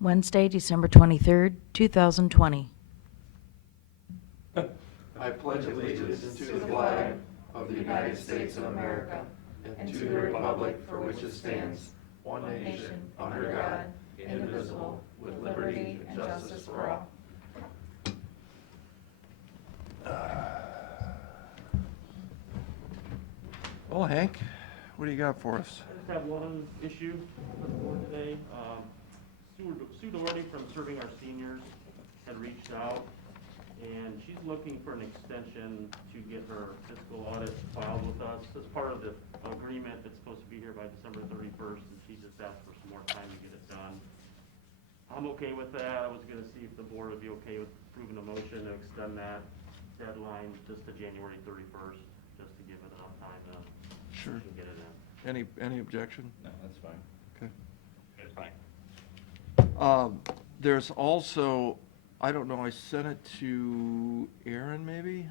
Wednesday, December 23rd, 2020. I pledge allegiance to the flag of the United States of America and to the republic for which it stands, one nation, under God, indivisible, with liberty and justice for all. Well, Hank, what do you got for us? I just have one issue for today. Sue Doherty from Serving Our Seniors had reached out, and she's looking for an extension to get her fiscal audit filed with us. As part of the agreement, it's supposed to be here by December 31st, and she just asked for some more time to get it done. I'm okay with that. I was going to see if the board would be okay with approving a motion to extend that deadline just to January 31st, just to give it enough time to Sure. get it in. Any objection? No, that's fine. Okay. It's fine. There's also, I don't know, I sent it to Erin maybe,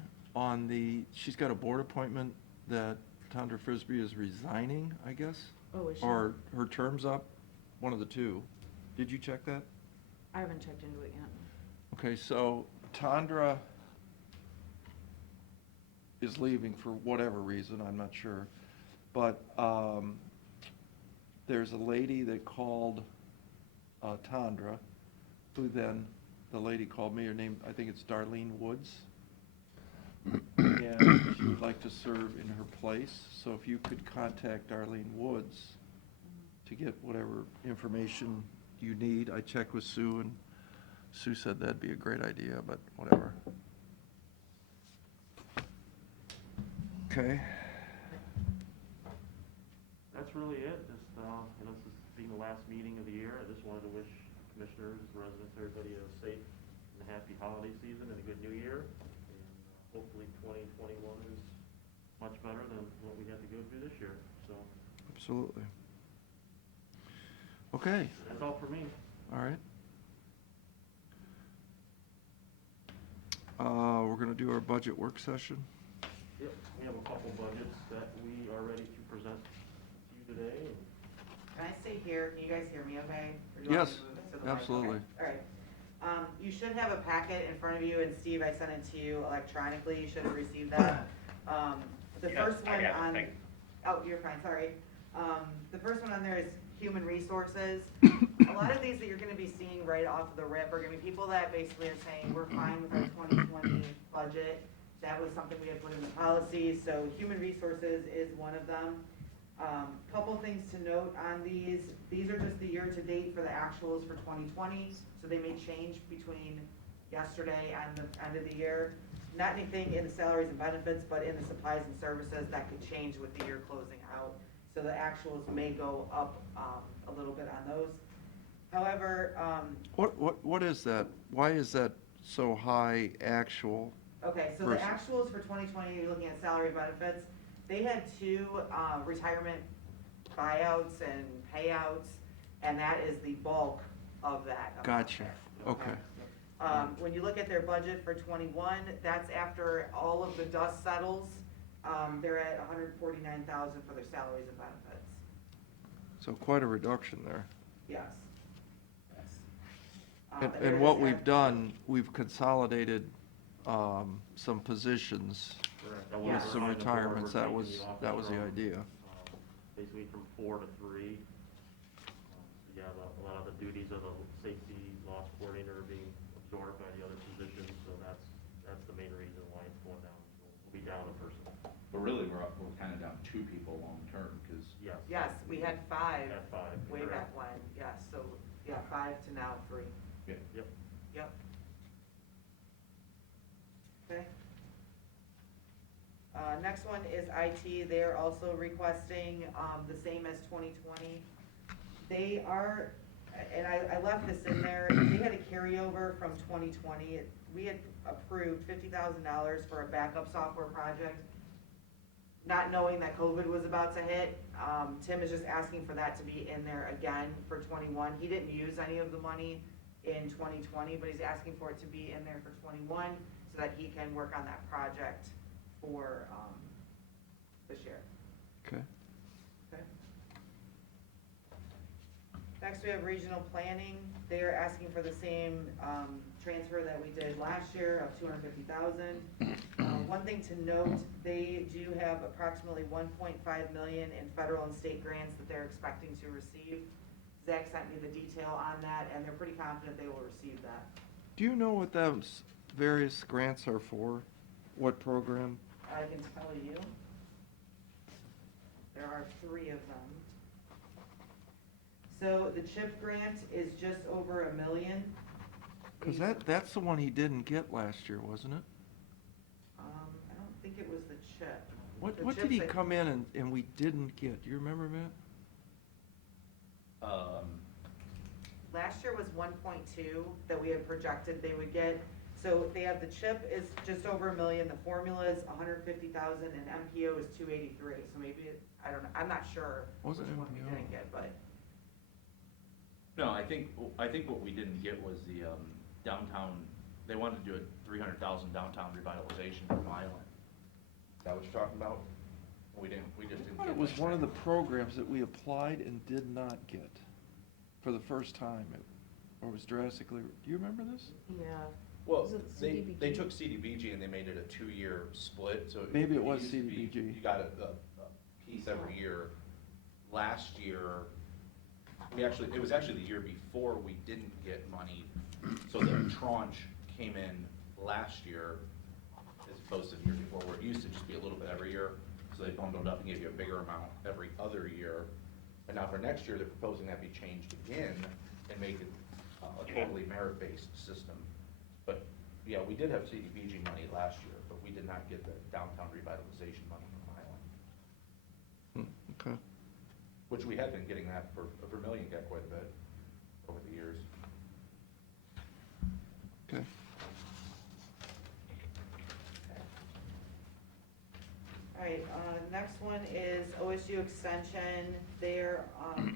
she's got a board appointment that Tondra Frisbee is resigning, I guess? Oh, is she? Or her term's up, one of the two. Did you check that? I haven't checked into it yet. Okay, so Tondra is leaving for whatever reason, I'm not sure. But there's a lady that called Tondra, who then, the lady called me, her name, I think it's Darlene Woods. And she would like to serve in her place. So if you could contact Darlene Woods to get whatever information you need. I checked with Sue, and Sue said that'd be a great idea, but whatever. Okay. That's really it. Just, this is being the last meeting of the year. I just wanted to wish commissioners, residents, everybody a safe and happy holiday season and a good new year. And hopefully 2021 is much better than what we had to go through this year. So Absolutely. Okay, that's all for me. all right. We're gonna do our budget work session. Yep, we have a couple budgets that we are ready to present to you today. Can I stay here? Can you guys hear me okay? Or do you want me Yes, to move it to the mic? absolutely. Okay. All right. You should have a packet in front of you, and Steve, I sent it to you electronically. You should have received that. The first one on, oh, you're fine, sorry. The first one on there is human resources. A lot of these that you're gonna be seeing right off the rip are gonna be people that basically are saying, we're fine with our 2020 budget. That was something we had put in the policy, so human resources is one of them. Couple things to note on these are just the year-to-date for the actuals for 2020, so they may change between yesterday and the end of the year. Not anything in the salaries and benefits, but in the supplies and services that could change with the year closing out. So the actuals may go up a little bit on those. However, What is that? Why is that so high actual? okay, so the actuals for 2020, you're looking at salary and benefits. They had two retirement buyouts and payouts, and that is the bulk of that. amount Gotcha, there, okay. When you look at their budget for 21, that's after all of the dust settles. They're at 149,000 for their salaries and benefits. So quite a reduction there. Yes. Yes. And what we've done, we've consolidated some positions Correct. That Yeah. was with some behind the board. retirements. We're That taking was, it off that of was the our own, idea. Basically from 4 to 3. Yeah, a lot of the duties of the safety loss coordinator are being absorbed by the other positions, so that's the main reason why it's going down. We'll be down a person. But really, we're kind of down 2 people long-term, because Yes. Yes, we had 5 At 5. way correct. back when, yes, so, yeah, 5 to now 3. Yep. Yep. Okay. Next one is IT. They're also requesting, the same as 2020. They are, and I left this in there, they had a carryover from 2020. We had approved $50,000 for a backup software project, not knowing that COVID was about to hit. Tim is just asking for that to be in there again for 21. He didn't use any of the money in 2020, but he's asking for it to be in there for 21 so that he can work on that project for this year. Okay. Okay. next we have regional planning. They're asking for the same, transfer that we did last year of $250,000. One thing to note, they do have approximately 1.5 million in federal and state grants that they're expecting to receive. Zach sent me the detail on that, and they're pretty confident they will receive that. Do you know what those various grants are for? What program? I can tell you, there are 3 of them. So the CHIP grant is just over $1 million. Because that's the one he didn't get last year, wasn't it? I don't think it was the CHIP. What The did he CHIP's come in and we didn't get? Do you remember, Matt? Last year was 1.2 that we had projected they would get. So they have the CHIP is just over $1 million, the formula is 150,000, and MPO is 283. So maybe, I don't know, I'm not sure which Wasn't one we MPO. didn't get, but. No, I think what we didn't get was the, downtown, they wanted to do a 300,000 downtown revitalization from Island. Is that what you're talking about? We just I didn't thought get it was that. one of the programs that we applied and did not get for the first time. Or was drastically, do you remember this? Yeah. Well, Was it they CDBG? took CDBG and they made it a 2-year split, so. Maybe it was used to be CDBG. You got a piece every year. Last year, it was actually the year before we didn't get money, so the tranche came in last year as opposed to the year before, where it used to just be a little bit every year. So they bundled up and gave you a bigger amount every other year. And now for next year, they're proposing that be changed again and make it a totally merit-based system. But, yeah, we did have CDBG money last year, but we did not get the downtown revitalization money from Highland, Okay. which we had been getting that for Vermillion, got quite a bit over the years. Okay. All right, next one is OSU Extension. They're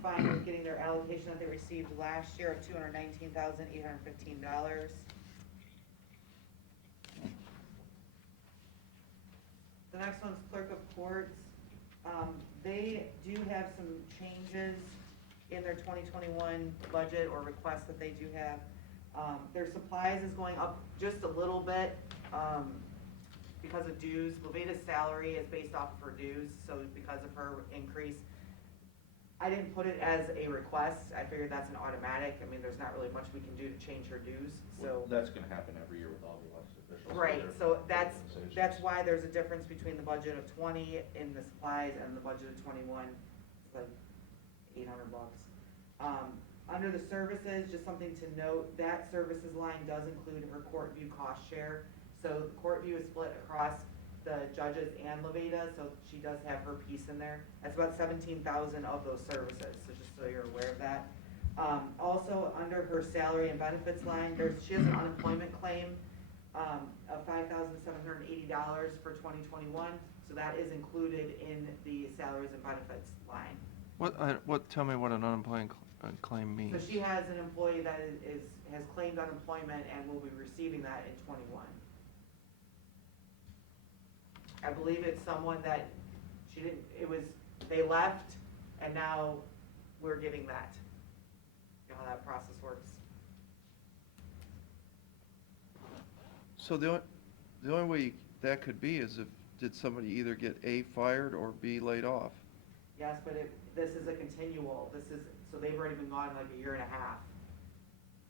fine with getting their allocation that they received last year of $219,815. The next one's Clerk of Courts. They do have some changes in their 2021 budget or requests that they do have. Their supplies is going up just a little bit, because of dues. Leveda's salary is based off of her dues, so because of her increase, I didn't put it as a request. I figured that's an automatic. I mean, there's not really much we can do to change her dues, so. Well, that's gonna happen every year with all the elected officials. Right, They're so that's organizations. why there's a difference between the budget of 20 in the supplies and the budget of 21. It's like $800. Under the services, just something to note, that services line does include her court view cost share. So the court view is split across the judges and Leveda, so she does have her piece in there. That's about 17,000 of those services, so just so you're aware of that. Also, under her salary and benefits line, she has an unemployment claim of $5,780 for 2021, so that is included in the salaries and benefits line. Tell me what an unemployment claim means. So she has an employee that has claimed unemployment and will be receiving that in 21. I believe it's someone that they left, and now we're getting that. You know how that process works. So the only way that could be is did somebody either get A, fired, or B, laid off? Yes, but this is a continual, so they've already been gone like a year and a half.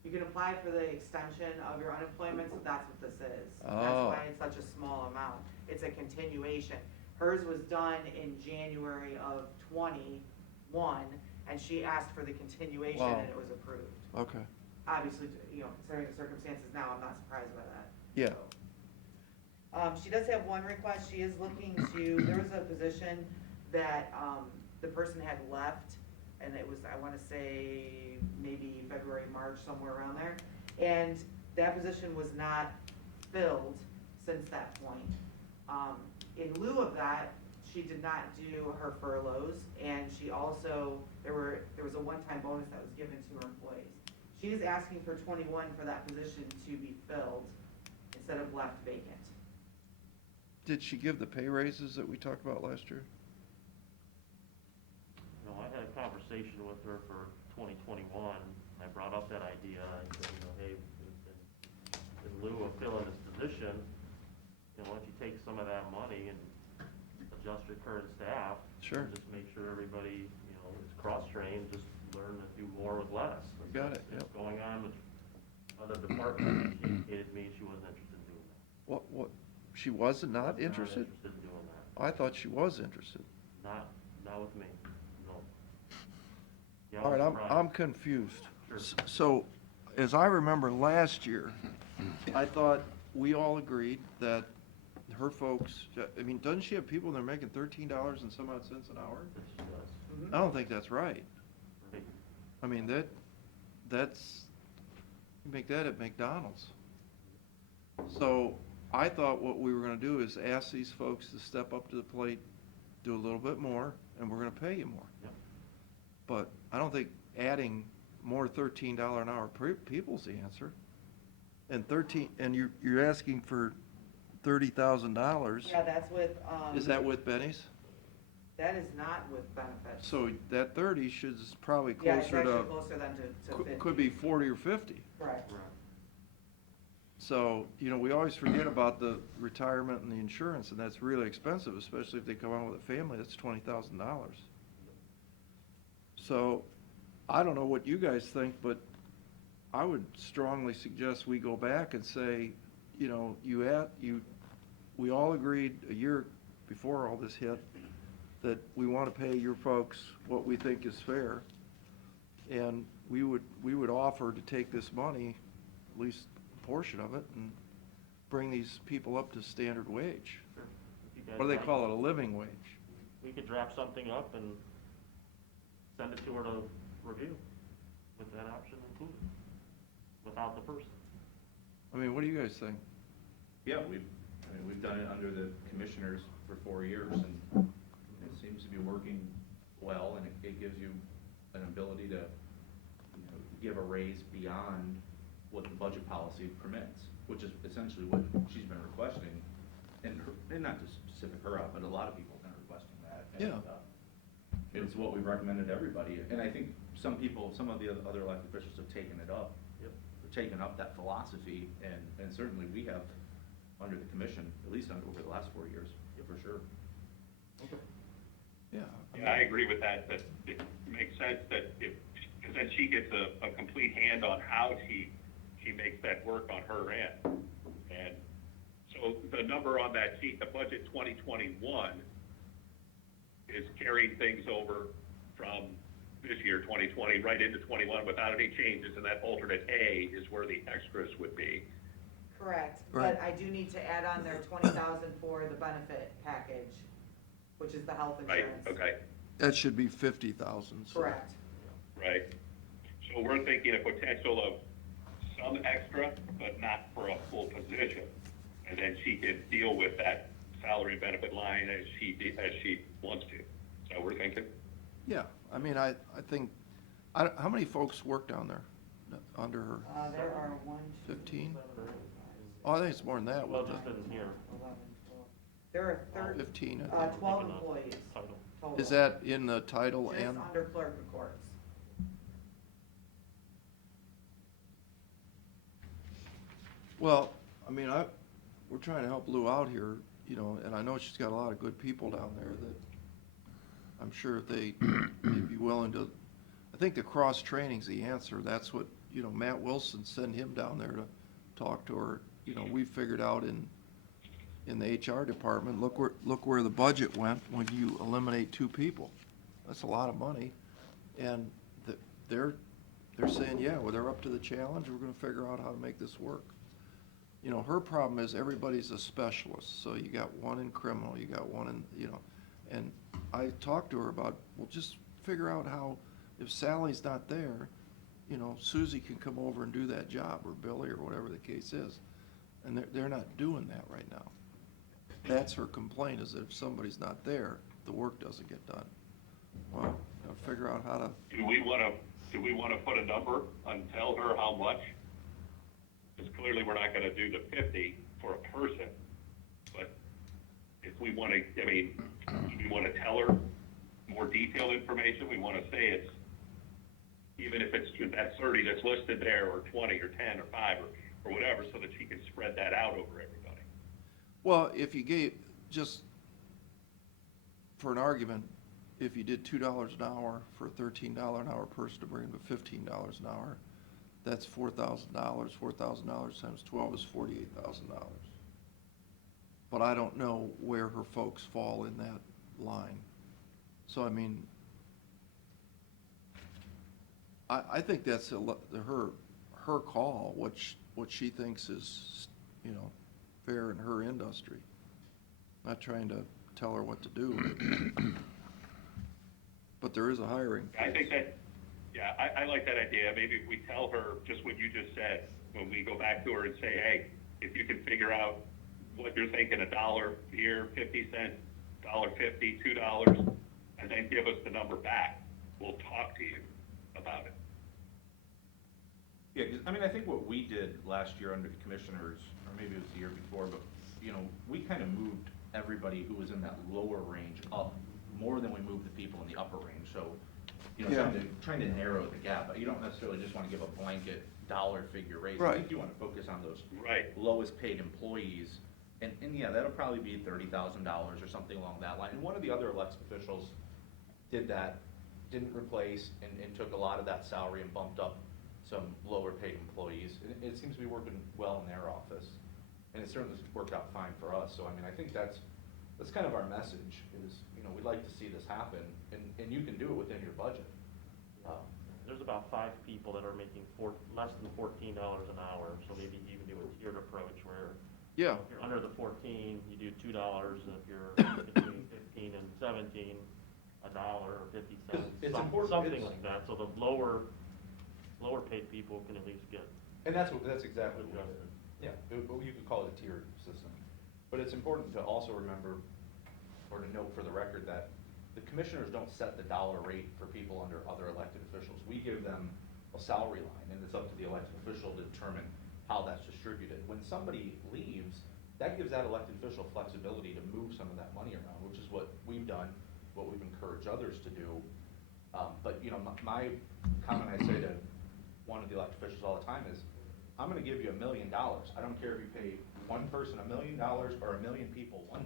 You can apply for the extension of your unemployment, so that's what this is. That's Oh. why it's such a small amount. It's a continuation. Hers was done in January of 21, and she asked for the continuation, Wow. and it was approved. Okay. Obviously, considering the circumstances now, I'm not surprised by that. Yeah. So. She does have one request. She is looking there was a position that, the person had left, and it was, I wanna say, maybe February, March, somewhere around there. And that position was not filled since that point. In lieu of that, she did not do her furloughs, and she also, there was a one-time bonus that was given to her employees. She is asking for 21 for that position to be filled instead of left vacant. Did she give the pay raises that we talked about last year? No, I had a conversation with her for 2021, I brought up that idea, I said, hey, in lieu of filling this position, why don't you take some of that money and adjust your current staff? Sure. And just make sure everybody, is cross-trained, just learn to do more with less. Got it, It's yep. going on with other departments, she indicated to me she wasn't interested in doing that. What, she was not interested? Not interested in doing that. I thought she was interested. Not with me, no. Yeah, I All was right, surprised. I'm confused. Sure. So, as I remember last year, I thought we all agreed that her folks, I mean, doesn't she have people that are making $13 and some odd cents an hour? That she does. I don't think that's right. Right. I mean, that's, you make that at McDonald's. So, I thought what we were gonna do is ask these folks to step up to the plate, do a little bit more, and we're gonna pay you more. Yep. But I don't think adding more $13 an hour people's the answer. And you're asking for $30,000. Yeah, that's with, Is that with Benny's? that is not with benefits. So that 30 should is probably Yeah, it's closer actually to, closer than to 50. could be 40 or 50. Correct. Right. So, we always forget about the retirement and the insurance, and that's really expensive, especially if they come out with a family, that's $20,000. So, I don't know what you guys think, but I would strongly suggest we go back and say, we all agreed a year before all this hit that we want to pay your folks what we think is fair. And we would offer to take this money, at least a portion of it, and bring these people up to standard wage. Sure. If you guys What do they like, call it, a living wage? We could draft something up and send it to her to review with that option included, without the person. I mean, what do you guys think? Yeah, we've done it under the commissioners for 4 years, and it seems to be working well, and it gives you an ability to, give a raise beyond what the budget policy permits, which is essentially what she's been requesting, and not just specific her out, but a lot of people have been requesting that. Yeah. And it's what we recommended to everybody, and I think some of the other elected officials have taken it up. Yep. Taken up that philosophy, and certainly we have, under the commission, at least over the last 4 years, for sure. Yeah. Yeah, I agree with that, that it makes sense that because then she gets a complete hand on how she makes that work on her end. And so the number on that sheet, the budget 2021, is carrying things over from this year, 2020, right into 21 without any changes, and that alternate A is where the extras would be. Correct, Right. but I do need to add on their 20,000 for the benefit package, which is the health Right, insurance. okay, That should be 50,000. so- Correct. right. So we're thinking a potential of some extra, but not for a full position. And then she can deal with that salary benefit line as she wants to. So we're thinking, Yeah, I mean, I think, how many folks work down there under her? There are 1, 2, 15? 7 or 8. Oh, I think it's more than that. Well, wasn't just it? in here, 11, 12. There are 15, I think. 12 Taking a employees title. total. Is that in the title Just and? under clerk of courts. Well, I mean, we're trying to help Lou out here, and I know she's got a lot of good people down there that I'm sure they'd be willing to, I think the cross-training's the answer. That's what, Matt Wilson, send him down there to talk to her. We figured out in the HR department, look where the budget went when you eliminate 2 people. That's a lot of money. And they're saying, yeah, well, they're up to the challenge. We're gonna figure out how to make this work. Her problem is everybody's a specialist. So you got one in criminal, you got one in, and I talked to her about, well, just figure out how, if Sally's not there, Susie can come over and do that job, or Billy, or whatever the case is. And they're not doing that right now. That's her complaint, is that if somebody's not there, the work doesn't get done. Well, figure out how to, do we want to put a number and tell her how much? Because clearly we're not going to do the 50 for a person. But if we want to, do we want to tell her more detailed information? We want to say it's even if it's that 30 that's listed there, or 20, or 10, or 5, or whatever, so that she can spread that out over everybody. Well, if you gave, just for an argument, if you did $2 an hour for a $13 an hour person to bring them to $15 an hour, that's $4,000. $4,000 times 12 is $48,000. But I don't know where her folks fall in that line. So, I mean, I think that's her call, what she thinks is, you know, fair in her industry. Not trying to tell her what to do. But there is a hiring I freeze. think that, yeah, I like that idea. Maybe if we tell her just what you just said, when we go back to her and say, hey, if you can figure out what you're thinking, $1 here, 50 cents, $1.50, $2, and then give us the number back, we'll talk to you about it. Yeah, 'cause, I mean, I think what we did last year under the commissioners, or maybe it was the year before, but, you know, we kind of moved everybody who was in that lower range up more than we moved the people in the upper range, so, you know, Yeah. trying to narrow the gap, but you don't necessarily just want to give a blanket dollar figure raise. I Right. think you want to focus on those Right. lowest paid employees, and yeah, that'll probably be $30,000 or something along that line. And one of the other elected officials did that, didn't replace, and took a lot of that salary and bumped up some lower paid employees. And it seems to be working well in their office, and it certainly worked out fine for us. So, I mean, I think that's kind of our message is, you know, we'd like to see this happen, and you can do it within your budget. There's about 5 people that are making less than $14 an hour, so maybe you can do a tiered approach where Yeah, if you're under the 14, you do $2, and if you're between 15 and 17, $1 or 50 cents, It's important- something it's- like that, so the lower paid people can at least get And that's exactly what adjusted. Yeah, you could call it a tiered system. But it's important to also remember, or to note for the record, that the commissioners don't set the dollar rate for people under other elected officials. We give them a salary line, and it's up to the elected official to determine how that's distributed. When somebody leaves, that gives that elected official flexibility to move some of that money around, which is what we've done, what we've encouraged others to do. But, you know, my comment I say to one of the elected officials all the time is, I'm gonna give you $1 million. I don't care if you pay one person $1 million or 1 million people $1.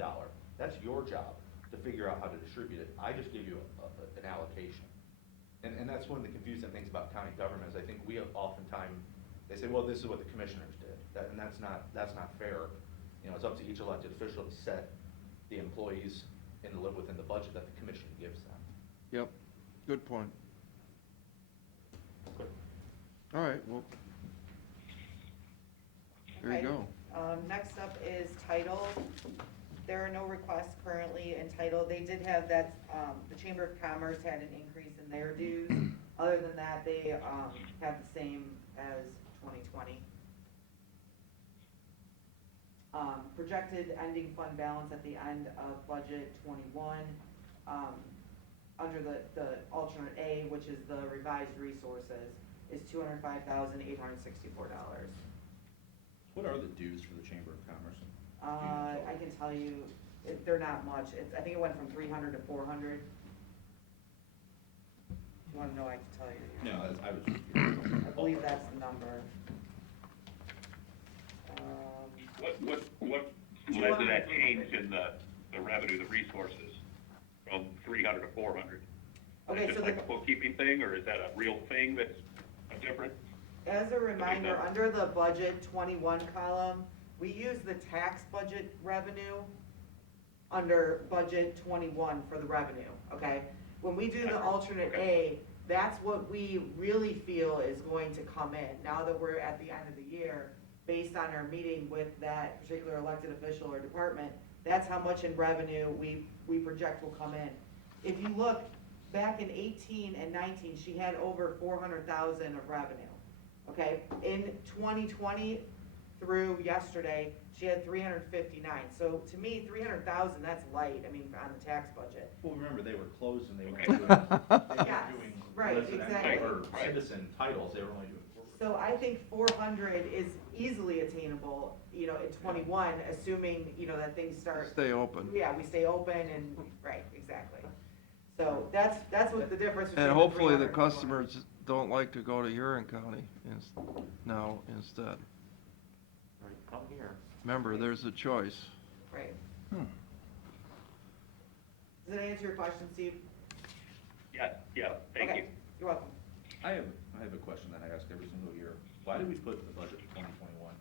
That's your job to figure out how to distribute it. I just give you an allocation. And that's one of the confusing things about county government is I think we oftentimes, they say, well, this is what the commissioners did. And that's not fair. You know, it's up to each elected official to set the employees and to live within the budget that the commission gives them. yep, good point. Good. All right, well, there you Okay. go. Next up is title. There are no requests currently in title. They did have that, the Chamber of Commerce had an increase in their dues. Other than that, they, have the same as 2020. Projected ending fund balance at the end of budget 21, under the alternate A, which is the revised resources, is $205,864. What are the dues for the Chamber of Commerce? I can tell you, they're not much. I think it went from 300 to 400. If you wanna know, I can tell you. No, I was just curious. I believe that's the number. What led to that change in the revenue, the resources, from 300 to 400? Okay, Is it so just like the- a bookkeeping thing, or is that a real thing that's different? As a reminder, under the budget 21 column, we use the tax budget revenue under budget 21 for the revenue, okay? When we do the alternate A, that's what we really feel is going to come in. Now that we're at the end of the year, based on our meeting with that particular elected official or department, that's how much in revenue we project will come in. If you look, back in 18 and 19, she had over 400,000 of revenue. Okay, in 2020 through yesterday, she had 359. So to me, 300,000, that's light, I mean, on the tax budget. Well, remember, they were closed and they weren't Okay. doing, Yes, doing right, residential exactly. or Right. citizen titles, they were only doing corporate. So I think 400 is easily attainable, you know, in 21, assuming, you know, that things start. Stay open. Yeah, we stay open and, right, exactly. So that's what the difference between And the hopefully the 300 and 400. customers don't like to go to Huron County now instead. Right, come here. Remember, there's a choice. Right. Hmm. Does that answer your question, Steve? Yeah, thank Okay, you. you're welcome. I have a question that I ask every single year. Why did we put the budget for 2021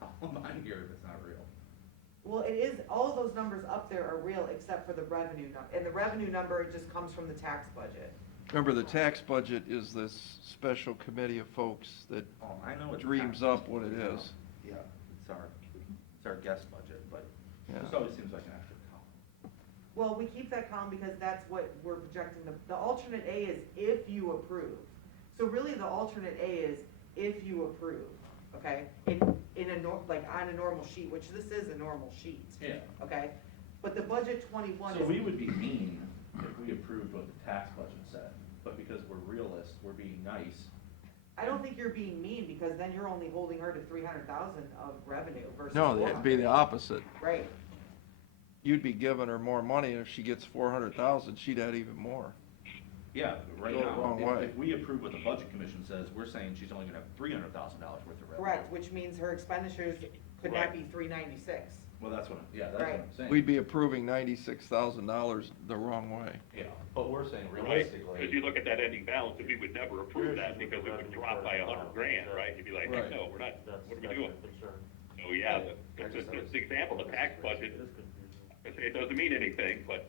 column on here if it's not real? Well, it is, all of those numbers up there are real except for the revenue number. And the revenue number just comes from the tax budget. Remember, the tax budget is this special committee of folks that Oh, I know it's. dreams tax- up what it is. Yeah, it's our guest budget, but Yeah. this always seems like an extra column. Well, we keep that column because that's what we're projecting. The alternate A is if you approve. So really, the alternate A is if you approve, okay? In like on a normal sheet, which this is a normal sheet, Yeah. okay? But the budget 21 So is. we would be mean if we approved what the tax budget said, but because we're realists, we're being nice. I don't think you're being mean because then you're only holding her to 300,000 of revenue versus. No, it'd be the 400. opposite. Right. You'd be giving her more money, and if she gets 400,000, she'd add even more. Yeah, but right Go the wrong now, way. if we approve what the budget commission says, we're saying she's only gonna have $300,000 worth of revenue. Correct, which means her expenditures could not be 396. Well, that's what, that's what Right. I'm saying. We'd be approving $96,000 the wrong way. Yeah, but we're saying Right, realistically. because you look at that ending balance, and we would never approve that because it would drop by 100 grand, right? You'd be like, Right. no, we're not, That's, what are we that's doing? my concern. So, yeah, that's the example, the tax budget, It is confusing. I say it doesn't mean anything, but,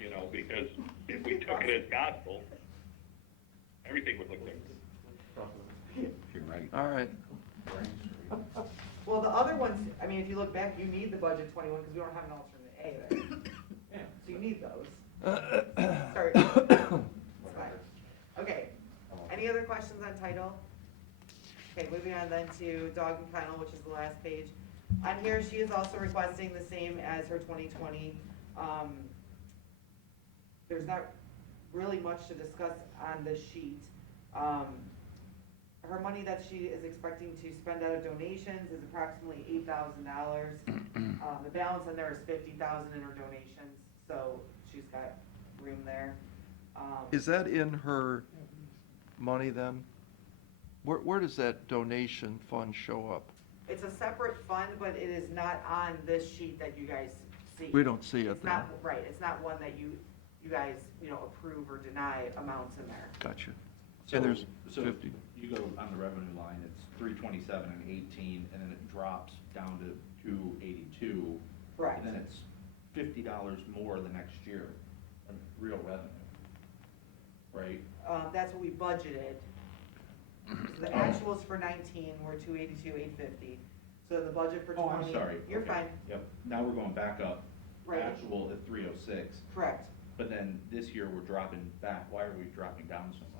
you know, because if we took it as gospel, everything would look different. All right. Well, the other ones, I mean, if you look back, you need the budget 21 because we don't have an alternate A there. Yeah. So you need those. Sorry. It's fine. Okay, any other questions on title? Okay, moving on then to dog and kennel, which is the last page. On here, she is also requesting the same as her 2020. There's not really much to discuss on this sheet. Her money that she is expecting to spend out of donations is approximately $8,000. The balance on there is $50,000 in her donations, so she's got room there. Is that in her money then? Where does that donation fund show up? It's a separate fund, but it is not on this sheet that you guys see. We don't see it It's then. not, right, it's not one that you guys, approve or deny amounts in there. Gotcha. So, And there's so 50. you go on the revenue line, it's 327 and 18, and then it drops down to 282. Correct. And then it's $50 more the next year, real revenue, right? That's what we budgeted. So the actuals for 19 were 282, 850. So the budget for 20. Oh, I'm sorry. You're Okay. fine. Yep, now we're going back up. Right. Actual at 306, Correct. but then this year we're dropping back. Why are we dropping down so much?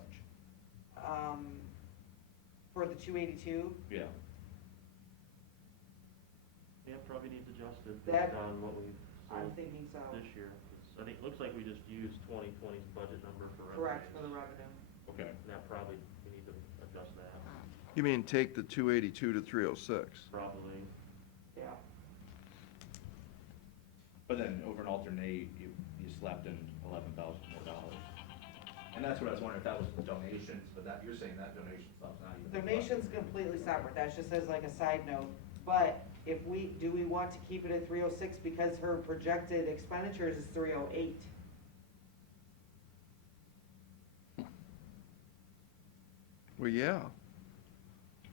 For the 282, Yeah. Yeah, probably needs adjusted That- based on what we I'm sold thinking so. this year. 'Cause I think, looks like we just used 2020's budget number for revenues. Correct, for the revenue. Okay. And that probably, we need to adjust that, You mean take the 282 to 306? probably. Yeah. But then over an alternate, you slapped in $11,000 more dollars. And that's what I was wondering, if that was the donations, but that, you're saying that donation stuff's not even. Donation's completely separate, that's just as like a side note, but do we want to keep it at 306 because her projected expenditures is 308? Well, yeah.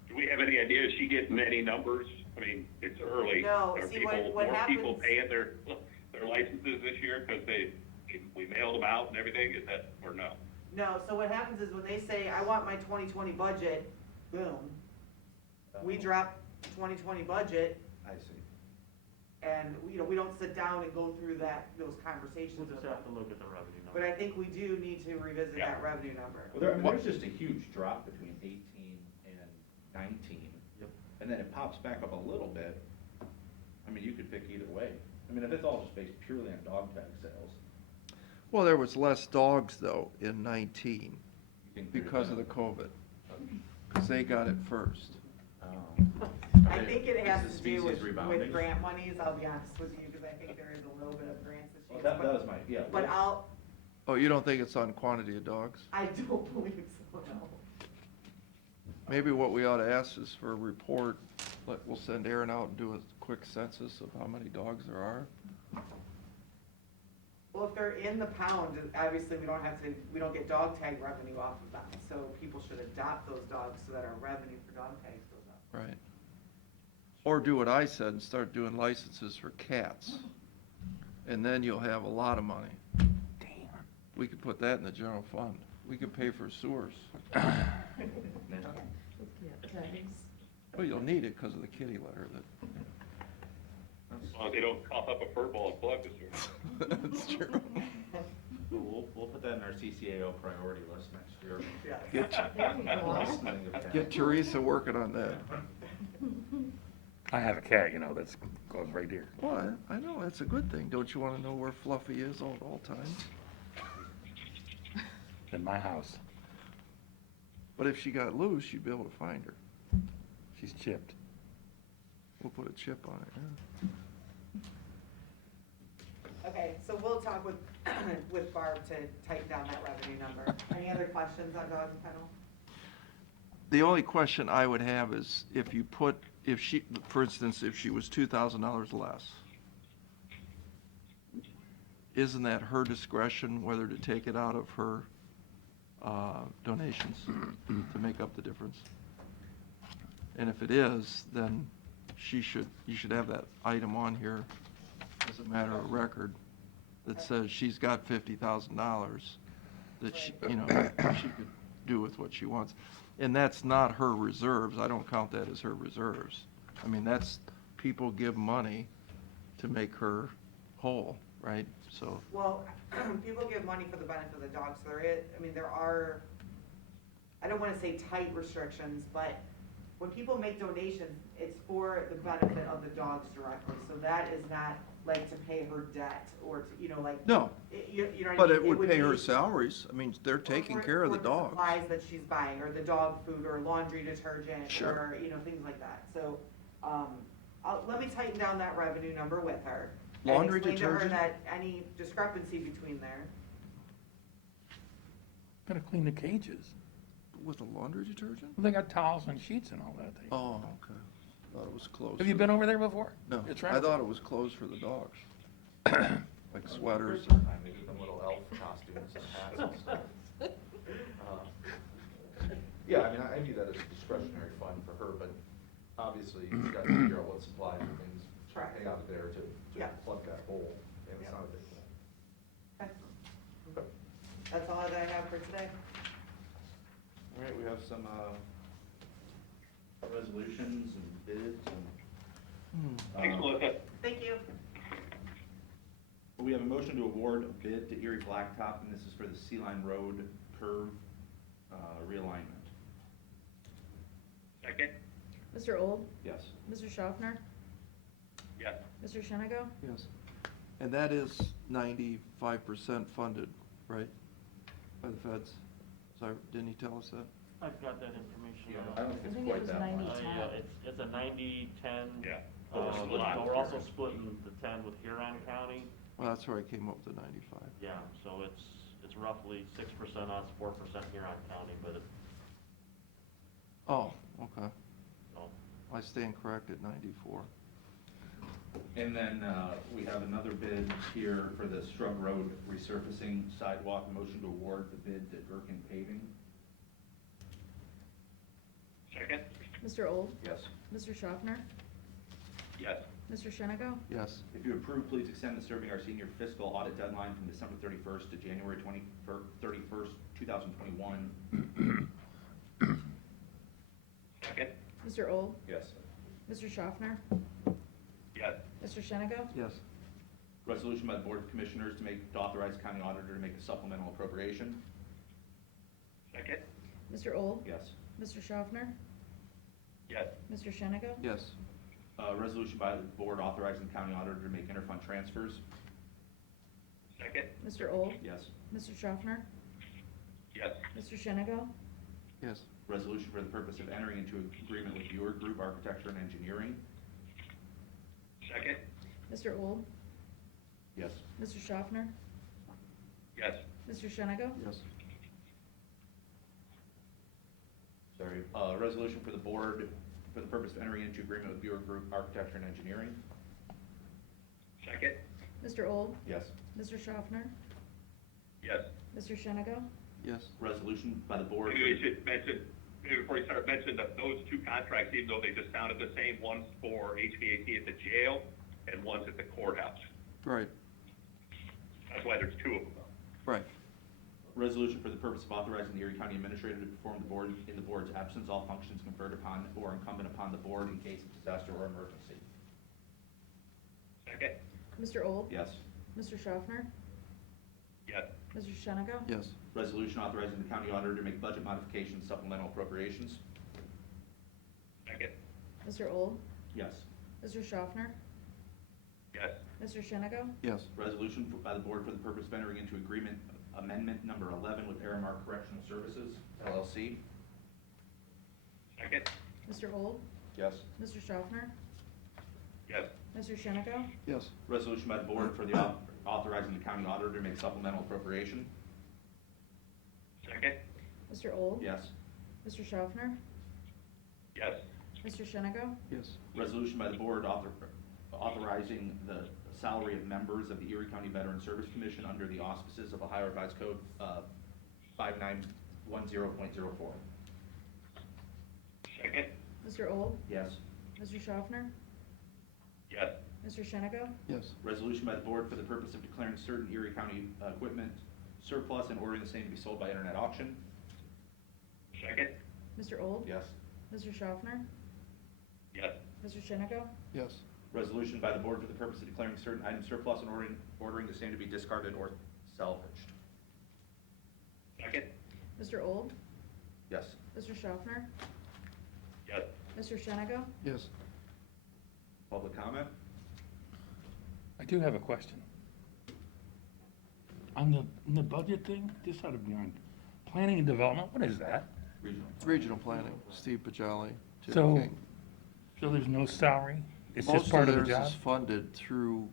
Do we have any idea, is she getting any numbers? I mean, it's early. No, Are see, people, what more people happens- paying their licenses this year because we mailed them out and everything, is that, or no? No, so what happens is when they say, I want my 2020 budget, boom, we drop 2020 budget, I see. and, we don't sit down and go through those conversations We'll with just them. have to look at the revenue number. But I think we do need to revisit Yeah. that revenue number. Well, there's just a huge drop between 18 and 19. Yep. And then it pops back up a little bit. I mean, you could pick either way. I mean, if it's all just based purely on dog tag sales, Well, there was less dogs though in 19 you think. there's because of the a- COVID. Because they got it first. I think it Is has the to do species with rebounding? grant monies, I'll be honest with you, because I think there is a little bit of grants that Well, she's. that was my, yeah. But Oh, you don't think it's on quantity of dogs? I don't believe so. Maybe what we ought to ask is for a report, we'll send Aaron out and do a quick census of how many dogs there are. Well, if they're in the pound, obviously we don't get dog tag revenue off of them, so people should adopt those dogs so that our revenue for dog tags goes up. Right. Or do what I said and start doing licenses for cats. And then you'll have a lot of money. Damn. We could put that in the general fund. We could pay for sewers. Well, you'll need it because of the kitty litter that. As long as they don't cough up a fur ball and plug this year. That's true. We'll put that in our CCAO priority list next year. Yeah. Get Teresa working on that. I have a cat, you know, that's goes right here. Well, I know, that's a good thing. Don't you want to know where Fluffy is at all times? In my house. But if she got loose, you'd be able to find her. She's chipped. We'll put a chip on it, yeah. Okay, so we'll talk with, with Barb to tighten down that revenue number. Any other questions on dog and kennel? The only question I would have is if she, for instance, if she was $2,000 less, isn't that her discretion whether to take it out of her donations to make up the difference? And if it is, then you should have that item on here as a matter of record that says she's got $50,000 that she, you know, she could do with what she wants. And that's not her reserves. I don't count that as her reserves. I mean, that's, people give money to make her whole, right? So, Well, people give money for the benefit of the dogs, so there are, I don't wanna say tight restrictions, but when people make donations, it's for the benefit of the dogs directly, so that is not like to pay her debt, or to, you know, like. no, You know what I but mean? it would pay her be- salaries. I mean, they're taking care of the dogs. Supplies that she's buying, or the dog food, or laundry detergent, Sure. or, you know, things like that, so, let me tighten down that revenue number with her. Laundry And explain to her detergent? that any discrepancy between there. Gotta clean the cages. With a laundry detergent? Well, they got towels and sheets and all that. Oh, okay. Thought it was closed. Have you been over there before? No, It's I right. thought it was closed for the dogs. Like sweaters. Time, maybe some little elf costumes and hats and stuff. Yeah, I mean, I view that as a discretionary fund for her, but obviously, you've got to figure out what supplies and things Correct. hang out there to Yeah. plug that hole, and it's not a big hole. Okay. That's all that I have for today. All right, we have some, resolutions and bids and. Thanks, Melissa. Thank you. We have a motion to award a bid to Erie Blacktop, and this is for the Sea Line Road curve, realignment. Second? Mr. Old? Yes. Mr. Schaffner? Yes. Mr. Shenago? Yes. And that is 95% funded, right? By the feds? So, didn't he tell us that? I've got that information. Yeah, now. I don't think I it's think it quite was that 90. much. Yeah, it's a 90-10. Yeah. But But we're splitting we're also Huron. splitting the 10 with Huron County. Well, that's where I came up with the 95. Yeah, so it's roughly 6% us, 4% Huron County, but it's, Oh, okay. so. I stand corrected, 94. And then, we have another bid here for the Strug Road resurfacing sidewalk, motion to award the bid to Gherkin Paving. Second? Mr. Old? Yes. Mr. Schaffner? Yes. Mr. Shenago? Yes. If you approve, please extend the serving our senior fiscal audit deadline from December 31st to January 31st, 2021. Second? Mr. Old? Yes. Mr. Schaffner? Yes. Mr. Shenago? Yes. Resolution by the Board of Commissioners to authorize county auditor to make a supplemental appropriation. Second? Mr. Old? Yes. Mr. Schaffner? Yes. Mr. Shenago? Yes. Resolution by the board authorizing the county auditor to make interfund transfers. Second? Mr. Old? Yes. Mr. Schaffner? Yes. Mr. Shenago? Yes. Resolution for the purpose of entering into an agreement with your group, Architecture and Engineering. Second? Mr. Old? Yes. Mr. Schaffner? Yes. Mr. Shenago? Yes. Sorry, resolution for the board for the purpose of entering into agreement with Bureau Group Architecture and Engineering. Second? Mr. Old, Yes. Mr. Schaffner, Yes. Mr. Shenigo, Yes. Resolution by the board. Maybe we should mention, maybe before you start, mention that those two contracts, even though they just sounded the same, one's for HVAC at the jail and one's at the courthouse. Right, That's why there's two of them. right. Resolution for the purpose of authorizing the Erie County Administrator to perform the board, in the board's absence, all functions conferred upon or incumbent upon the board in case of disaster or emergency. Second? Mr. Old, Yes. Mr. Schaffner, Yes. Mr. Shenigo, Yes. Resolution authorizing the county auditor to make budget modifications, supplemental appropriations. Second? Mr. Old, Yes. Mr. Schaffner, Yes. Mr. Shenigo, Yes. Resolution by the board for the purpose of entering into agreement amendment number 11 with Aramark Correctional Services, LLC. Second? Mr. Old, Yes. Mr. Schaffner, Yes. Mr. Shenigo, Yes. Resolution by the board for the authorizing the county auditor to make supplemental appropriation. Second? Mr. Old, Yes. Mr. Schaffner, Yes. Mr. Shenigo, Yes. Resolution by the board authorizing the salary of members of the Erie County Veteran Service Commission under the auspices of Ohio Revised Code 5910.04. Second? Mr. Old, Yes. Mr. Schaffner, Yes. Mr. Shenigo, Yes. Resolution by the board for the purpose of declaring certain Erie County equipment surplus and ordering the same to be sold by internet auction. Second? Mr. Old, Yes. Mr. Schaffner, Yes. Mr. Shenigo, Yes. Resolution by the board for the purpose of declaring certain items surplus and ordering the same to be discarded or salvaged. Second? Mr. Old, Yes. Mr. Schaffner, Yes. Mr. Shenigo, Yes. Public comment? I do have a question. On the budget thing, just out of beyond, planning and development, what is that? Regional. Regional planning, Steve Pajali, Jim So, King. so there's no salary? It's Most just part of the theirs job? is funded through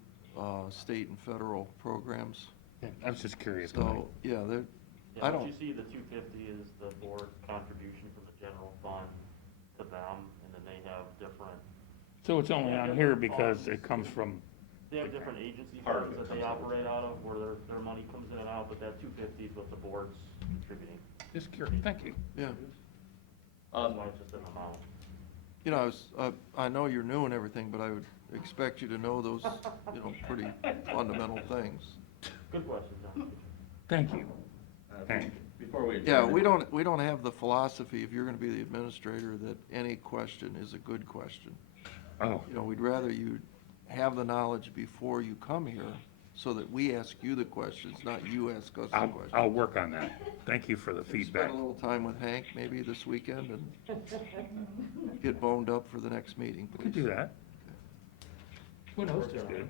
state and federal programs. Yeah, I was just curious. So, yeah, they're, Yeah, I what don't, you see, the 250 is the board contribution from the general fund to them, and then they have different, So it's only Yeah, on yeah, here but because funds. it comes from, they have different agency Part of funds it that they comes out of operate out of, where their money comes in and out, but that 250 is what the board's contributing. just curious, thank you. yeah. That's why it's just an amount. You know, I know you're new and everything, but I would expect you to know those, pretty fundamental things. Good question, John. Thank you. Thank Before we adjourn. Yeah, we don't have the philosophy, if you're gonna be the administrator, that any question is a good question. Oh, We'd rather you have the knowledge before you come here, so that we ask you the questions, not you ask us the I'll questions. work on that. Thank you for the feedback. Spend a little time with Hank maybe this weekend and get boned up for the next meeting, We could please. do that. What else is good?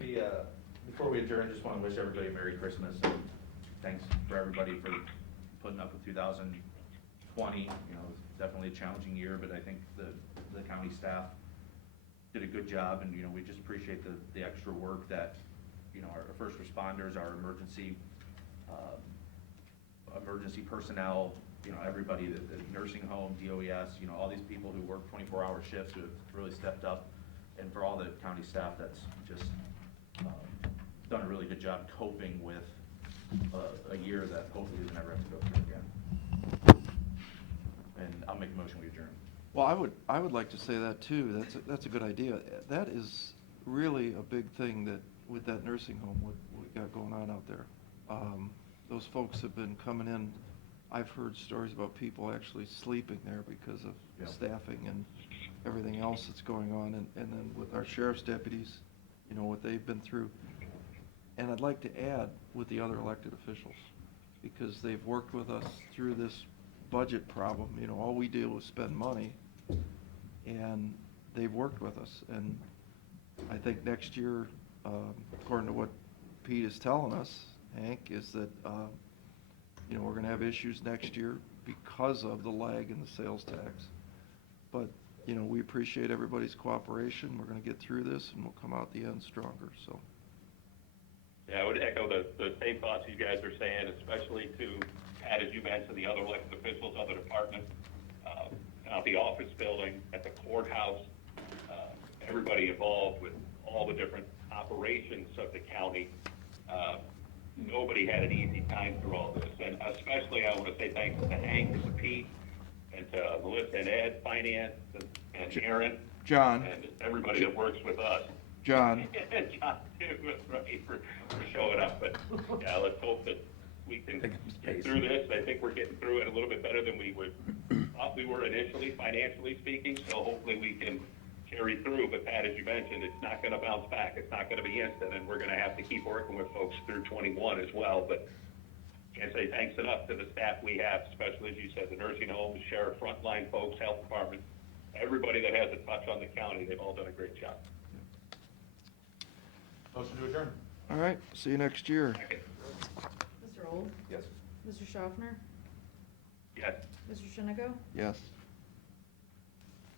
We, before we adjourn, just want to wish everybody a Merry Christmas, and thanks for everybody for putting up with 2020. It was definitely a challenging year, but I think the county staff did a good job, and, we just appreciate the extra work that, our first responders, our emergency personnel, everybody, the nursing home, DOES, all these people who work 24-hour shifts who have really stepped up, and for all the county staff that's just done a really good job coping with a year that hopefully we never have to go through again. And I'll make a motion, we adjourn. Well, I would like to say that too. That's a good idea. That is really a big thing that, with that nursing home, what we got going on out there. Those folks have been coming in. I've heard stories about people actually sleeping there because of Yeah. staffing and everything else that's going on. And then with our sheriff's deputies, what they've been through. And I'd like to add with the other elected officials, because they've worked with us through this budget problem. All we do is spend money, and they've worked with us. And I think next year, according to what Pete is telling us, Hank, is that, we're gonna have issues next year because of the lag in the sales tax. But, we appreciate everybody's cooperation. We're gonna get through this, and we'll come out the end stronger, so. Yeah, I would echo the same thoughts you guys are saying, especially to Pat, as you mentioned, the other elected officials, other departments, out the office building, at the courthouse, everybody involved with all the different operations of the county. Nobody had an easy time through all this, and especially I want to say thanks to Hank and to Pete and to Melissa and Ed, finance, and Aaron. John. And everybody that works with us. John. And John too, right, for showing up, but yeah, let's hope that we can Taking get space. through this. I think we're getting through it a little bit better than we thought we were initially, financially speaking, so hopefully we can carry through, but Pat, as you mentioned, it's not gonna bounce back, it's not gonna be instant, and we're gonna have to keep working with folks through 21 as well, but can't say thanks enough to the staff we have, especially as you said, the nursing homes, sheriff, frontline folks, health department, everybody that has a touch on the county, they've all done a great job. Motion to adjourn. All right, see you next year. Second. Mr. Old? Yes. Mr. Schaffner? Yes. Mr. Shenigo? Yes.